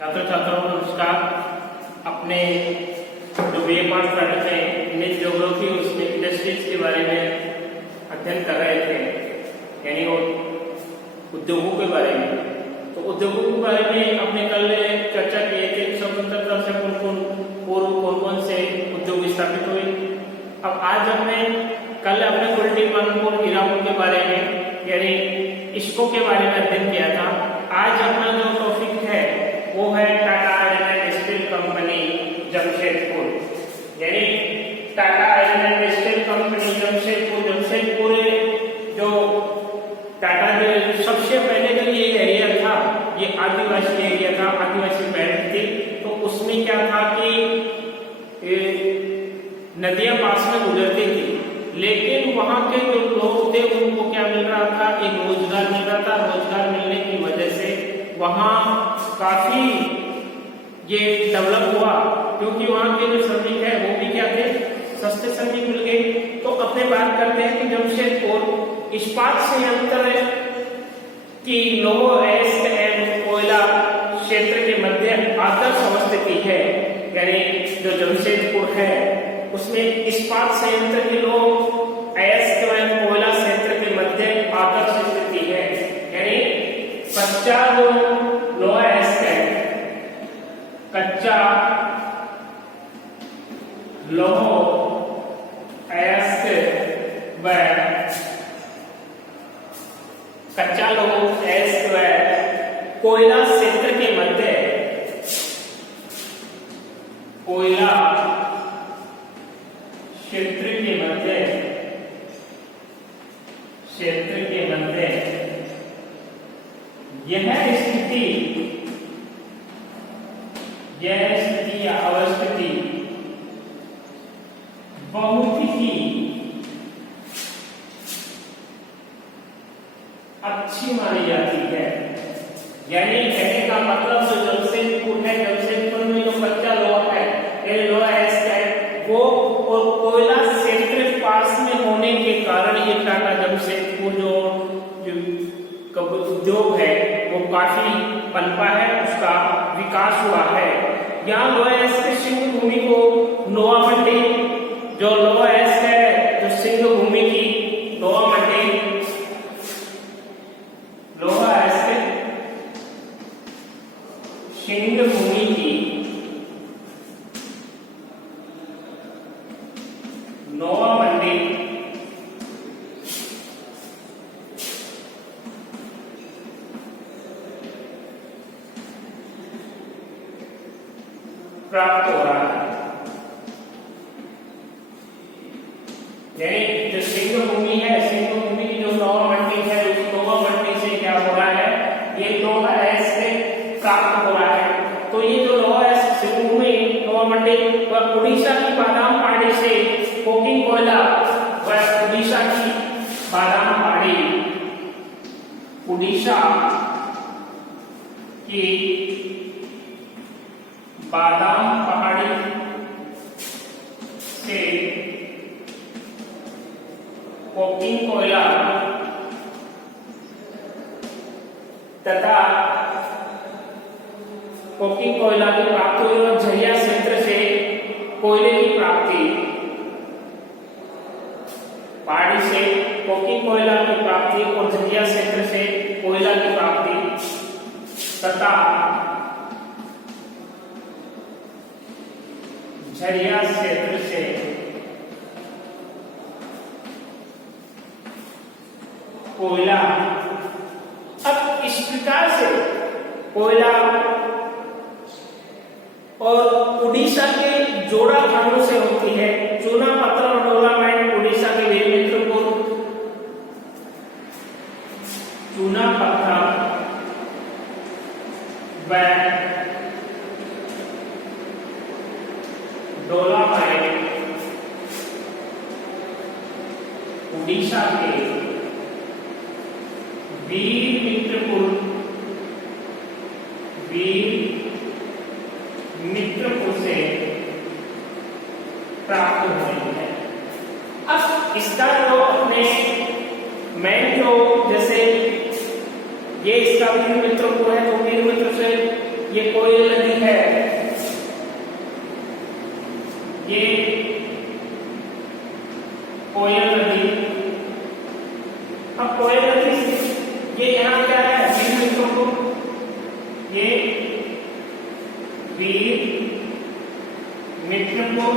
छात्र छात्राओं नमस्कार। अपने जो BA पास प्रोडक्ट है इंडियन ज्योग्राफी उसमें इंडस्ट्रीज के बारे में अध्ययन कर रहे थे, यानी वो उद्योगों के बारे में। तो उद्योगों के बारे में अपने कल चर्चा किए थे स्वतंत्रता से पूर्व कौन कौन से उद्योग स्थापित हुए। अब आज कल अपने कुल्टी मानपुर हीरापुर के बारे में यानी इसको के बारे में अध्ययन किया था। आज अपना जो टॉपिक है वो है Tata iron steel company Jamshedpur, यानी Tata iron steel company Jamshedpur जो टाटा जो सबसे पहले जो ये एरिया था ये आदिवासी एरिया था, आदिवासी बेल्ट थी। तो उसमें क्या था कि नदियां पास में गुजरती थी, लेकिन वहां के जो लोग थे उनको क्या मिल रहा था, एक रोजगार मिल रहा था। रोजगार मिलने की वजह से वहां काफी ये डेवलप हुआ, क्योंकि वहां के जो श्रमिक है वो भी क्या थे, सस्ते श्रमिक मिल गए। तो अपने बात करते हैं कि जमशेदपुर इस्पात संयंत्र की लौह अयस्क एवं कोयला क्षेत्र के मध्य आदर्श अवस्थिति है, यानी जो जमशेदपुर है उसमें इस्पात संयंत्र की लौह अयस्क एवं कोयला क्षेत्र के मध्य आदर्श स्थिति है, यानी कच्चा जो लौह अयस्क है, कच्चा लौह अयस्क व कच्चा लौह अयस्क व कोयला क्षेत्र के मध्य कोयला क्षेत्र के मध्य यह स्थिति या अवस्थिति बहुत ही अच्छी मानी जाती है। यानी कहने का मतलब जो जमशेदपुर है, जमशेदपुर में जो कच्चा लोहा है, ये लोहा है वो और कोयला क्षेत्र पास में होने के कारण ये टाटा जमशेदपुर जो उद्योग है वो काफी पनपा है, उसका विकास हुआ है। यहाँ लोहा अयस्क सिंह भूमि को नोवा मंडी, जो लोहा अयस्क है जो सिंह भूमि की नोवा मंडी, लोहा अयस्क सिंह भूमि की नोवा मंडी प्राप्त हो रहा है। यानी जो सिंह भूमि है, सिंह भूमि की जो नोवा मंडी है, उस नोवा मंडी से क्या हो रहा है, ये लोहा अयस्क प्राप्त हो रहा है। तो ये जो लोहा अयस्क सिंह भूमि नोवा मंडी वह उड़ीसा की बादाम पहाड़ी से कोकिंग कोयला व उड़ीसा की बादाम पहाड़ी, उड़ीसा की बादाम पहाड़ी से कोकिंग कोयला तथा कोकिंग कोयला की प्राप्ति और झरिया क्षेत्र से कोयले की प्राप्ति, पहाड़ी से कोकिंग कोयला की प्राप्ति और झरिया क्षेत्र से कोयला की प्राप्ति तथा झरिया क्षेत्र से कोयला। अब इस प्रकार से कोयला और उड़ीसा के जोड़ा खानों से होती है। चूना पत्थर और डोलामाइट उड़ीसा के वीरमित्रपुर, चूना पत्थर व डोलामाइट उड़ीसा के वीरमित्रपुर से प्राप्त हुई है। अब इसका जो अपने मेन जो जैसे ये इसका वीरमित्रपुर है, तो वीरमित्र से ये कोयल नदी है, ये कोयल नदी। अब कोयल नदी ये यहाँ क्या है, वीर मित्रपुर, ये वीर मित्रपुर,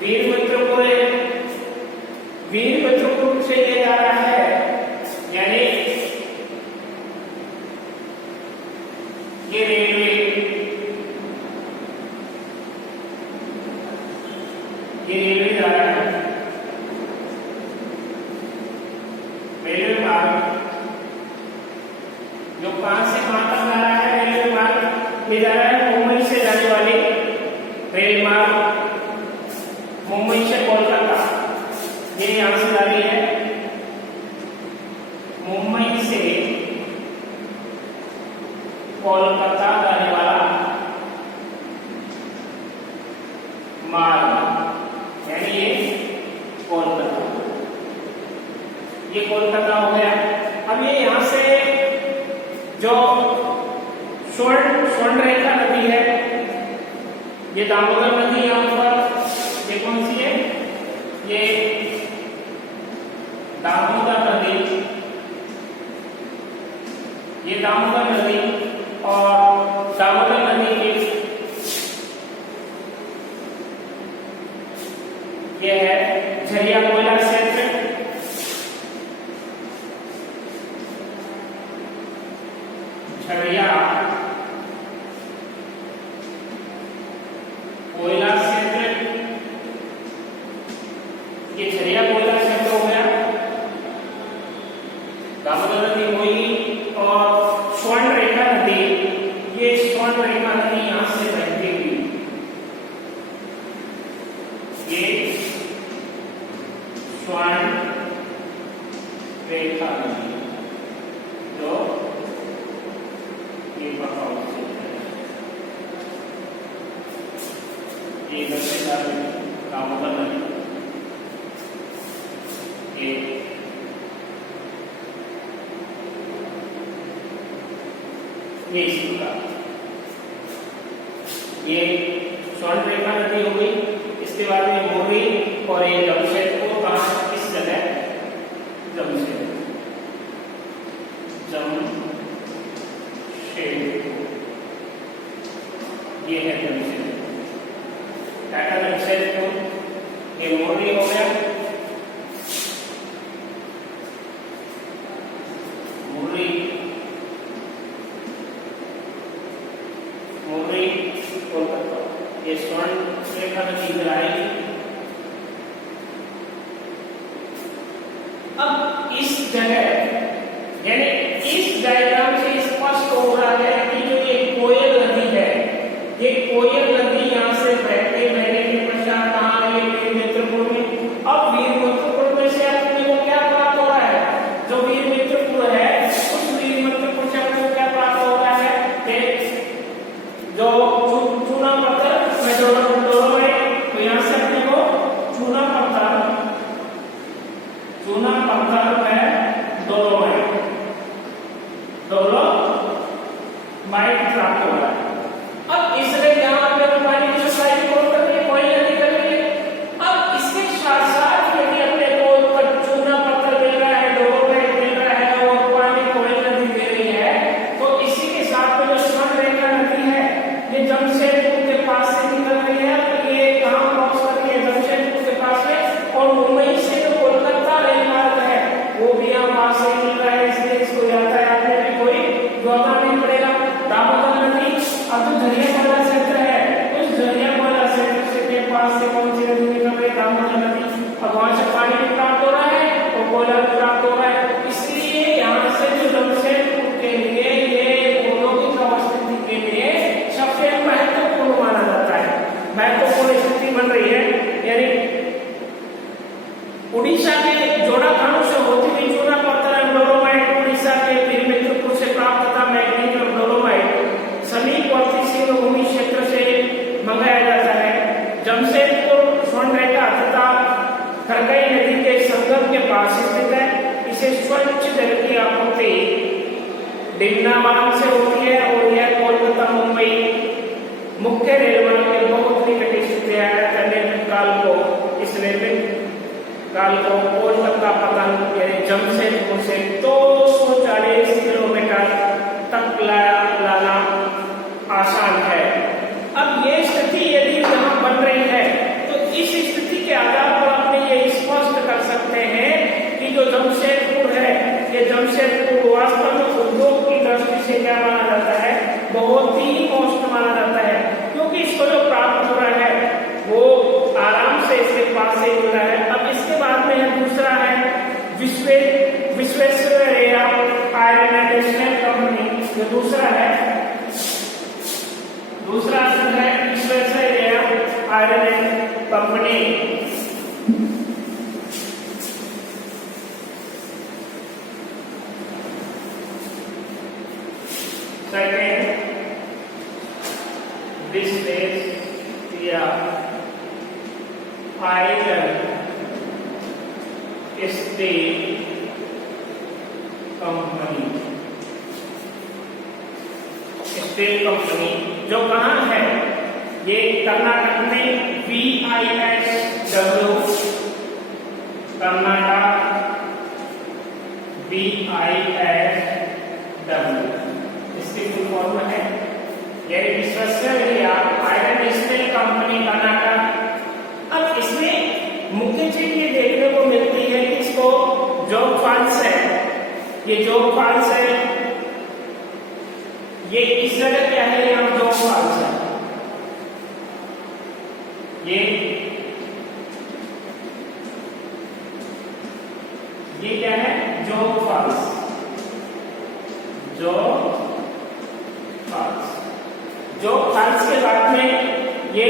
वीर मित्रपुर है, वीर मित्रपुर से ये जा रहा है, यानी ये रेलवे, ये रेलवे जा रहा है, रेलवे मार्ग जो कहां से कहां तक जा रहा है, रेलवे मार्ग ये जा रहा है मुंबई से जाने वाली रेल मार्ग, मुंबई से कोलकाता, ये यहां से जा रही है, मुंबई से कोलकाता जाने वाला मार्ग, यानी ये कोलकाता, ये कोलकाता हो गया। अब ये यहां से जो स्वर्ण रेखा नदी है, ये दामोदर नदी यहाँ पर, ये कौन सी है, ये दामोदर नदी, ये दामोदर नदी, और दामोदर नदी के ये है झरिया कोयला क्षेत्र, झरिया कोयला क्षेत्र, ये झरिया कोयला क्षेत्र हो गया, दामोदर नदी हुई, और स्वर्ण रेखा नदी, ये स्वर्ण रेखा नदी यहां से बहती हुई, ये स्वर्ण रेखा नदी जो ये बताओ, ये दामोदर नदी, ये इस प्रकार, ये स्वर्ण रेखा नदी हो गई। इसके बाद में मोरी और ये जमशेदपुर, कहां, किस जगह, जमशेदपुर, ये है जमशेदपुर, टाटा जमशेदपुर, ये मोरी हो गया, मोरी, मोरी कोलकाता, ये स्वर्ण रेखा नदी इधर आएगी। अब इस जगह, यानी इस डायग्राम से स्पष्ट हो रहा है कि जो ये कोयल नदी है, ये कोयल नदी यहाँ से बहते बहने के पश्चात कहाँ आ रही है, वीर मित्रपुर में। अब वीर मित्रपुर में से अपने को क्या प्राप्त हो रहा है, जो वीर मित्रपुर है, उस वीर मित्रपुर से अपने को क्या प्राप्त हो रहा है, जो चूना पत्थर में डोलो है, तो यहाँ से अपने को चूना पत्थर है, डोलोमाइट प्राप्त हो रहा है। अब इसलिए यहाँ पे पानी की सप्लाई की कोशिश कर रही है, कोयल नदी कर रही है। अब इसके साथ साथ यदि अपने को चूना पत्थर मिल रहा है, डोलोमाइट मिल रहा है, और पानी कोयल नदी दे रही है, तो इसी के साथ में जो स्वर्ण रेखा नदी है, ये जमशेदपुर के पास से निकल रही है, तो ये कहाँ क्रॉस कर रही है, जमशेदपुर के पास में, और मुंबई से जो कोलकाता रेल मार्ग है वो भी यहाँ पास से मिल रहा है, इसलिए इसको यातायात में भी कोई जोड़ना नहीं पड़ेगा। दामोदर नदी अब जो झरिया कोयला क्षेत्र है, उस झरिया कोयला क्षेत्र के पास से कौन सी नदी निकल रही है, दामोदर नदी। अब वहां से पानी भी प्राप्त हो रहा है और कोयला भी प्राप्त हो रहा है, इसलिए यहाँ से जो जमशेदपुर के लिए ये औद्योगिक अवस्थिति के लिए सबसे महत्वपूर्ण माना जाता है, महत्वपूर्ण स्थिति बन रही है। यानी उड़ीसा के जोड़ा खानों से होती हुई चूना पत्थर एवं डोलोमाइट उड़ीसा के वीर मित्रपुर से प्राप्त तथा मैग्नीज और डोलोमाइट समीपवर्ती सिंह भूमि क्षेत्र से मंगाया जाता है। जमशेदपुर स्वर्ण रेखा तथा खरकई नदी के संगम के पास स्थित है। इसे स्वच्छ जल की आपूर्ति डिमनाबाद से होती है और यह कोलकाता मुंबई मुख्य रेल मार्ग के बहुत निकट स्थित है। निर्मित काल को इस निर्मित काल को कोलकाता पतन यानी जमशेदपुर से 240 किलोमीटर तक लाना आसान है। अब ये स्थिति यदि यहाँ बन रही है तो इस स्थिति के आधार पर अपने ये स्पष्ट कर सकते हैं कि जो जमशेदपुर है, ये जमशेदपुर वास्तव में उद्योग की दृष्टि से क्या माना जाता है, बहुत ही मौसम माना जाता है, क्योंकि इसको जो प्राप्त हो रहा है वो आराम से इसके पास से जुड़ा है। अब इसके बाद में है दूसरा है Visvesvaraya iron and steel company. जो दूसरा है Visvesvaraya iron and company. Second Visvesvaraya iron steel company. Steel company जो कहाँ है, ये कर्नाटक में VISW, कर्नाटक VISW इसकी फुल फॉर्म है। यह Visvesvaraya iron steel company Karnataka. अब इसमें मुख्य चीज ये देखने को मिलती है कि इसको जॉब फॉल्स है, ये जॉब फॉल्स है, ये इस जगह क्या है, यहाँ जॉब फॉल्स है, ये क्या है, जॉब फॉल्स, जॉब फॉल्स के बाद में ये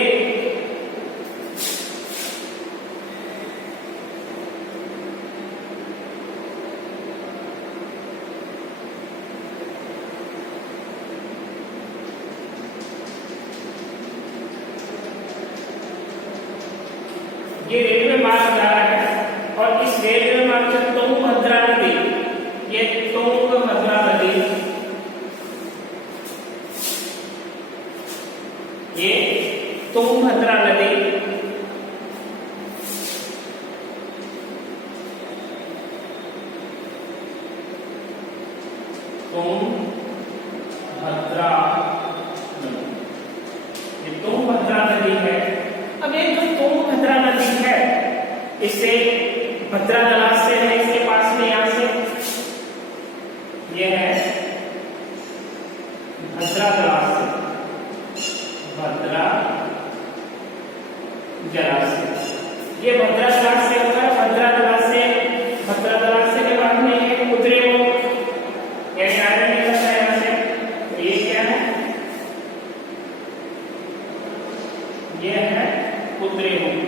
रेलवे मार्ग जा रहा है और इस रेलवे मार्ग से तुंगभद्रा नदी, ये तुंगभद्रा नदी, ये तुंगभद्रा नदी तुंगभद्रा नदी है। अब ये जो तुंगभद्रा नदी है, इससे भद्रा जलाशय है इसके पास में, यहां से ये है भद्रा जलाशय, भद्रा जलाशय, ये भद्रा जलाशय होता है। भद्रा जलाशय के बाद में ये कुद्रेमुख, ये आयरन निकलता है यहाँ से, ये क्या है, ये है कुद्रेमुख,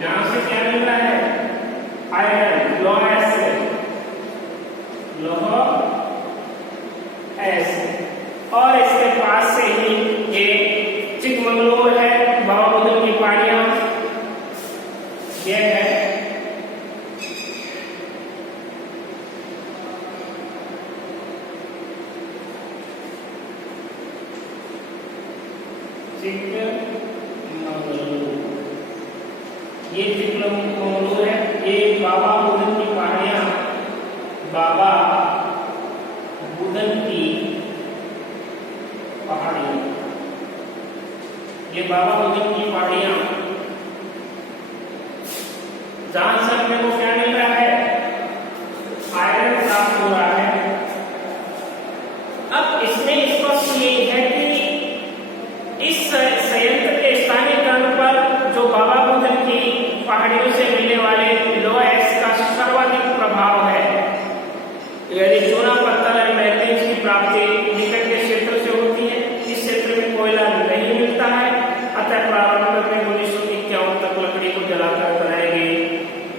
जहां से क्या मिल रहा है, आयरन, लौह एसिड। और इसके पास से ही ये चिकमंगलूर है, बाबा बुदन की पहाड़ियां, ये है ये चिकमंगलूर है, ये बाबा बुदन की पहाड़ियां, बाबा बुदन की पहाड़ियां, ये बाबा बुदन की पहाड़ियां, जहां से हमें को क्या मिल रहा है, आयरन प्राप्त हो रहा है। अब इसमें स्पष्ट ये है कि इस संयंत्र के स्थानीयकरण पर जो बाबा बुदन की पहाड़ियों से मिलने वाले लौह एसिड का सर्वाधिक प्रभाव है। यदि चूना पत्थर और मैग्नीज की प्राप्ति निकट के क्षेत्र से होती है, इस क्षेत्र में कोयला नहीं मिलता है, अतः प्रारंभ में 1951 तक लकड़ी को जलाकर बनाए गए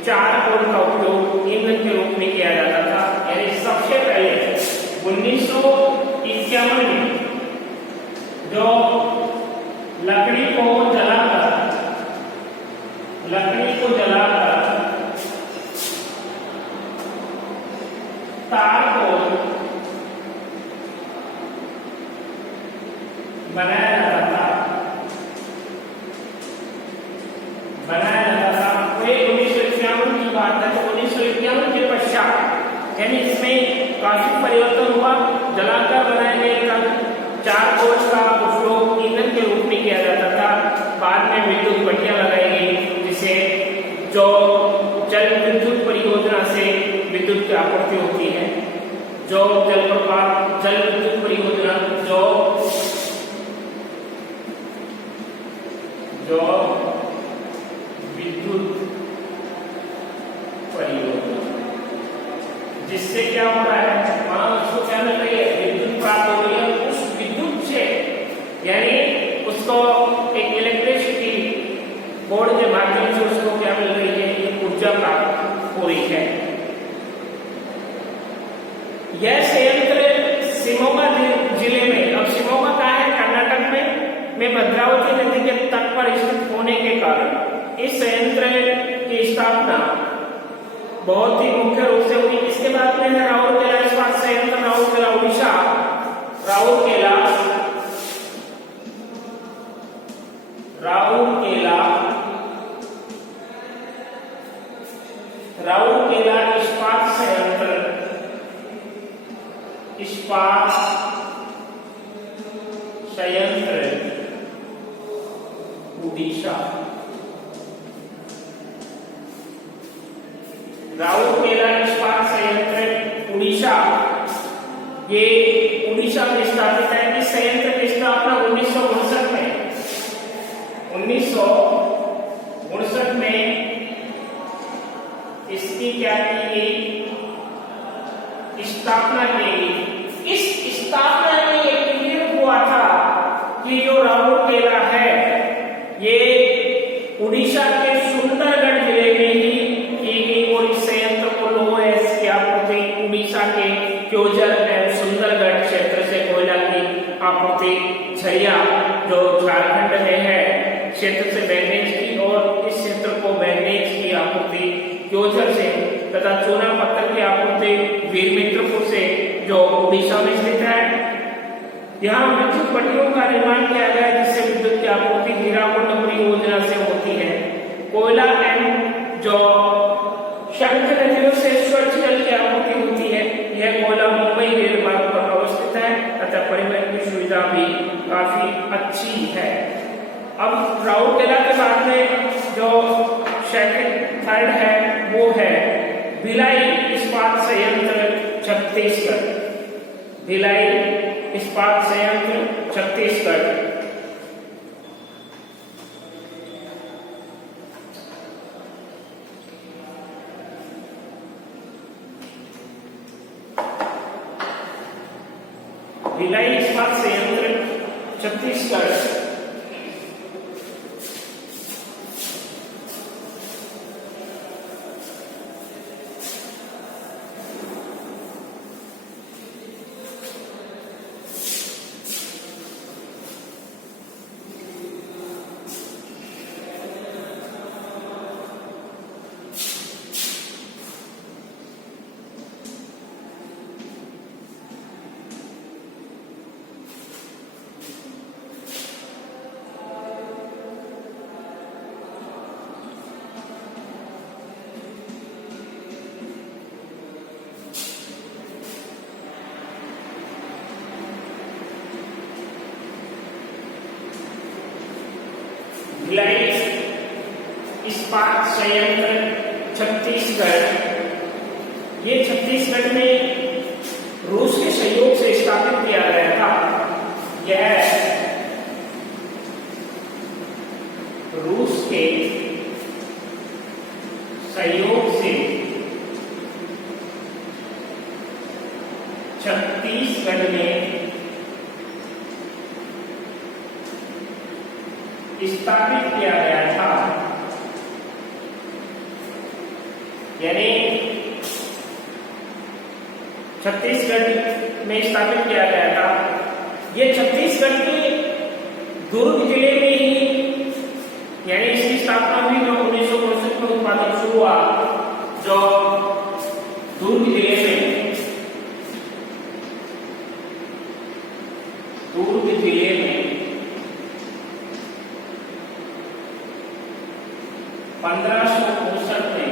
चारकोल का उपयोग ईंधन के रूप में किया जाता था। यानी सबसे पहले 1951 में जो लकड़ी को जलाकर बनाया जाता था। तो ये 1951 की बात है। तो 1951 के पश्चात यानी इसमें काफी परिवर्तन हुआ। जलाकर बनाए गए चारकोल का उपयोग ईंधन के रूप में किया जाता था। बाद में विद्युत भट्टियां लगाई गई, जिसे जो जल विद्युत परियोजना से विद्युत की आपूर्ति होती है। जो जलप्रपात जल विद्युत परियोजना जो विद्युत परियोजना, जिससे क्या हो रहा है, वहां उसको क्या मिल रही है, विद्युत प्राप्त हो रही है। उस विद्युत से यानी उसको एक इलेक्ट्रिसिटी बोर्ड के माध्यम से उसको क्या मिल रही है, ये ऊर्जा प्राप्त हो रही है। यह संयंत्र शिमोगा जिले में, अब शिमोगा कहाँ है, कर्नाटक में भद्रावती नदी के तट पर स्थित होने के कारण इस संयंत्र की स्थापना बहुत ही मुख्य रूप से हुई। इसके बाद में है राउरकेला इस्पात संयंत्र, राउरकेला उड़ीसा। राउरकेला इस्पात संयंत्र, उड़ीसा। राउरकेला इस्पात संयंत्र उड़ीसा, ये उड़ीसा में स्थापित है। इस संयंत्र की स्थापना 1959 में इसकी क्या की गई, स्थापना की गई। इस स्थापना में ये क्लियर हुआ था कि जो राउरकेला है ये उड़ीसा के सुंदरगढ़ जिले में ही की गई और इस संयंत्र को लोहेस की आपूर्ति उड़ीसा के क्योंझर एवं सुंदरगढ़ क्षेत्र से कोयला की आपूर्ति झरिया जो झारखंड में है क्षेत्र से मैंगनीज की, और इस क्षेत्र को मैंगनीज की आपूर्ति क्योंझर से तथा चूना पत्थर की आपूर्ति वीरमित्रपुर से जो उड़ीसा में स्थित है। यहाँ विद्युत भट्टियों का निर्माण किया गया जिससे विद्युत की आपूर्ति हीराकुंड परियोजना से होती है। कोयला एवं जो शंख नदियों से स्वच्छ जल की आपूर्ति होती है। यह कोयला मुंबई रेल मार्ग पर अवस्थित है तथा परिवहन की सुविधा भी काफी अच्छी है। अब राउरकेला के बाद में जो थर्ड है वो है भिलाई इस्पात संयंत्र छत्तीसगढ़। भिलाई इस्पात संयंत्र छत्तीसगढ़। भिलाई इस्पात संयंत्र छत्तीसगढ़ भिलाई इस्पात संयंत्र छत्तीसगढ़, ये छत्तीसगढ़ में रूस के सहयोग से स्थापित किया गया था। यह रूस के सहयोग से छत्तीसगढ़ में स्थापित किया गया था। यानी छत्तीसगढ़ में स्थापित किया गया था। ये छत्तीसगढ़ के दुर्ग जिले में ही, यानी इसकी स्थापना भी 1959 में उत्पादन शुरू हुआ, जो दुर्ग जिले में 1559 में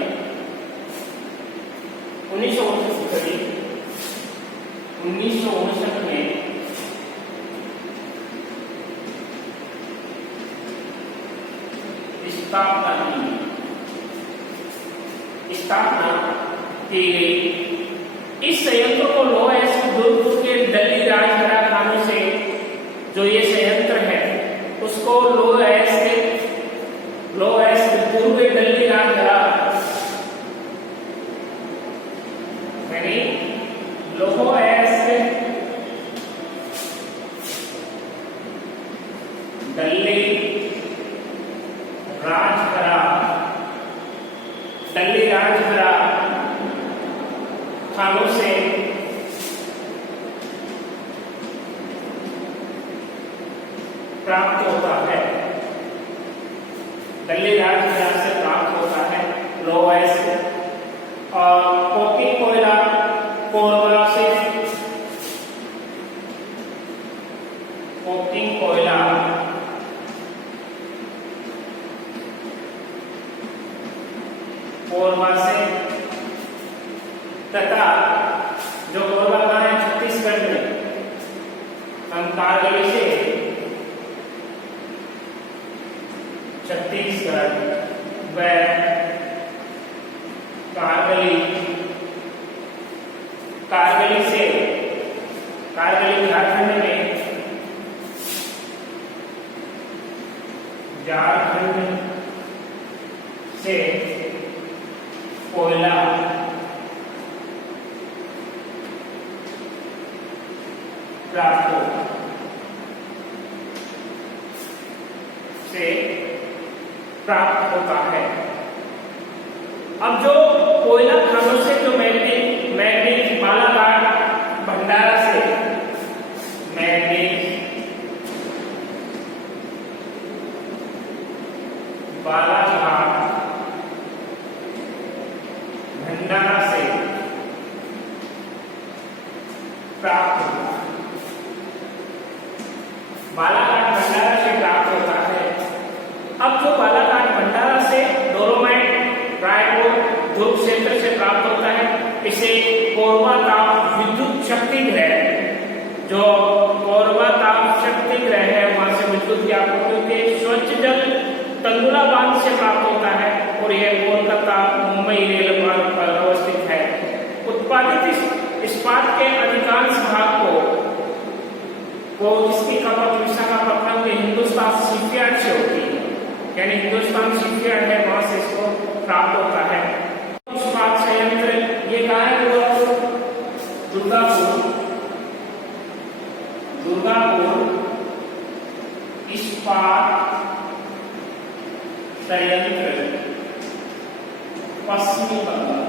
1959 में स्थापना की गई। इस संयंत्र को लोह अयस्क दुर्ग के दिल्ली राजहरा खानों से जो ये संयंत्र है उसको लोह अयस्क दुर्ग दिल्ली राजहरा यानी लोह अयस्क दिल्ली राजहरा खानों से प्राप्त होता है। दिल्ली राजहरा से प्राप्त होता है लोह अयस्क। और कोकिंग कोयला कोरबा से कोकिंग कोयला कोरबा से तथा जो कोरबा कहाँ है छत्तीसगढ़ में कारगिल से छत्तीसगढ़ व कारगिल से झारखंड से कोयला प्राप्त होता है। अब जो कोयला खानों से जो मैग्नीज बालाघाट भंडारा से मैग्नीज बालाघाट भंडारा से प्राप्त होता है। बालाघाट भंडारा से प्राप्त होता है। अब जो बालाघाट भंडारा से डोलोमाइट रायपुर दुर्ग क्षेत्र से प्राप्त होता है इसे कोरबा ताप विद्युत शक्ति ग्रह जो कोरबा ताप शक्ति ग्रह है वहां से विद्युत की आपूर्ति होती है। स्वच्छ जल तंदुला बांध से प्राप्त होता है और यह कोलकाता मुंबई रेल मार्ग पर अवस्थित है। उत्पादित इस्पात के अधिकांश भाग को जिसकी खपत विशाखापट्टनम के हिंदुस्तान शिपयार्ड से होती है यानी हिंदुस्तान शिपयार्ड है वहां से इसको प्राप्त होता है। इस्पात संयंत्र ये कहाँ है? दुर्गापुर इस्पात संयंत्र पश्चिमी बंगाल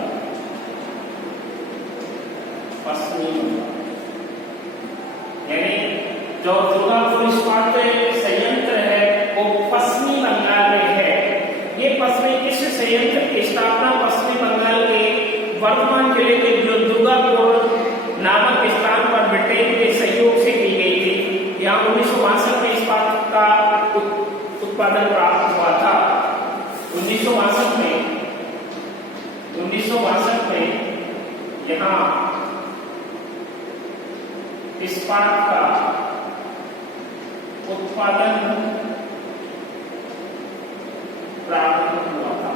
यानी जो दुर्गापुर इस्पात संयंत्र है वो पश्चिमी बंगाल में है। ये इस संयंत्र की स्थापना पश्चिमी बंगाल के वर्धमान जिले के दुर्गापुर नामक स्थान पर ब्रिटेन के सहयोग से की गई थी। यहाँ 1962 में इस्पात का उत्पादन प्राप्त हुआ था। 1962 में यहाँ इस्पात का उत्पादन प्राप्त हुआ था।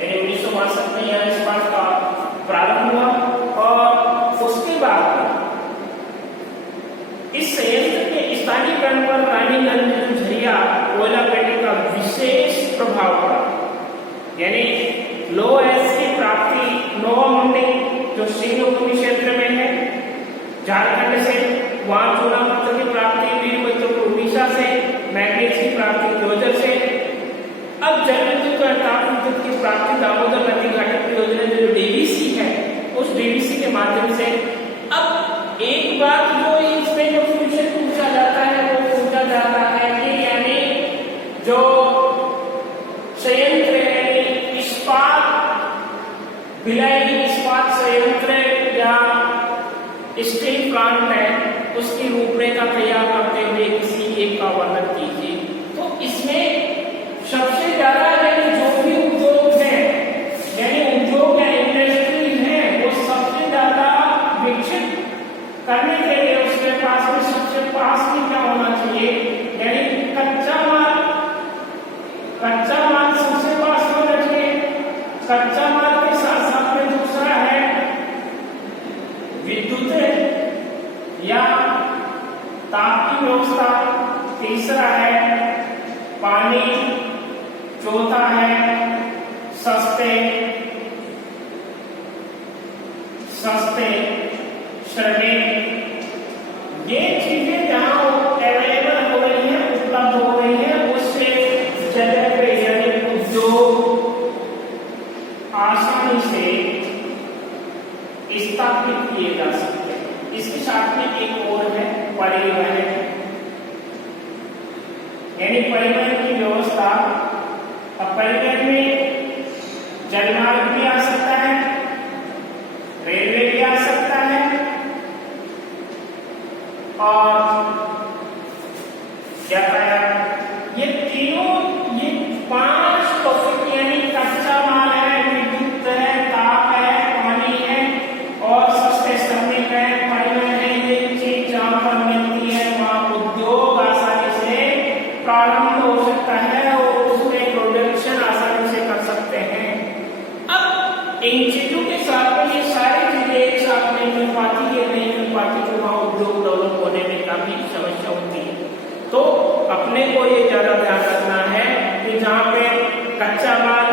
यानी 1962 में यहाँ इस्पात का प्रारंभ हुआ और उसके बाद इस संयंत्र के स्थानीयकरण पर रानीगंज झरिया कोयला पेटी का विशेष प्रभाव पड़ा। यानी लोह अयस्क की प्राप्ति नोवा मुंडी जो सिंहभूमि क्षेत्र में है झारखंड से, वहां चूना पत्थर की प्राप्ति वीरभद्रपुर उड़ीसा से, मैग्नीज की प्राप्ति क्योंझर से। अब जल विद्युत और ताप विद्युत की प्राप्ति दामोदर नदी घाटी परियोजना जो डीवीसी है उस डीवीसी के माध्यम से। अब एक बात जो इसमें जो फ्यूचर पूछा जाता है वो पूछा जाता है कि यानी जो संयंत्र है इस्पात भिलाई इस्पात संयंत्र या स्टील प्लांट है उसकी रूपरेखा तैयार करते हुए किसी एक का वर्णन कीजिए। तो इसमें सबसे ज्यादा पास में क्या होना चाहिए, यानी कच्चा माल सबसे पास में होना चाहिए। कच्चा माल के साथ साथ में दूसरा है विद्युत या ताप की व्यवस्था, तीसरा है पानी, चौथा है सस्ते श्रमिक। ये चीजें जहां अवेलेबल हो रही हैं, उपलब्ध हो रही हैं, उससे जगह पे यानी उद्योग आसानी से स्थापित किए जा सकते हैं। इसके साथ में एक और है परिवहन, यानी परिवहन की व्यवस्था। अब परिवहन में जलमार्ग भी आ सकता है, रेलवे भी आ सकता है, और यातायात। ये तीनों, ये 5 टॉपिक यानी कच्चा माल है, विद्युत है, ताप है, पानी है और सस्ते श्रमिक है, परिवहन है। ये चीज जहां पर मिलती है वहां उद्योग आसानी से प्रारंभ हो सकता है और उसमें प्रोडक्शन आसानी से कर सकते हैं। अब इन चीजों के साथ में ये सारी चीजें एक साथ में मिल पाती है, नहीं मिल पाती, तो वहां उद्योग डेवलप होने में काफी समस्या होती है। तो अपने को ये ज्यादा ध्यान रखना है कि जहां पे कच्चा माल,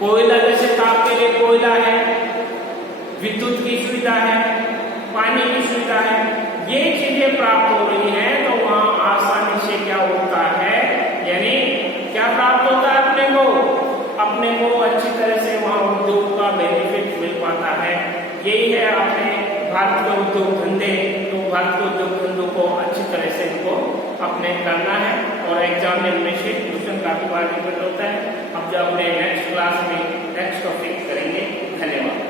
कोयला, जैसे ताप के लिए कोयला है, विद्युत की सुविधा है, पानी की सुविधा है, ये चीजें प्राप्त हो रही हैं, तो वहां आसानी से क्या होता है, यानी क्या प्राप्त होता है अपने को अच्छी तरह से वहां उद्योग का बेनिफिट मिल पाता है। यही है अपने भारत के उद्योग धंधे, तो भारत के उद्योग धंधों को अच्छी तरह से इनको अपने करना है और एग्जाम में इनमें से क्वेश्चन काफी बार डिपेंड होता है। अब जो अपने नेक्स्ट क्लास में नेक्स्ट टॉपिक करेंगे। धन्यवाद।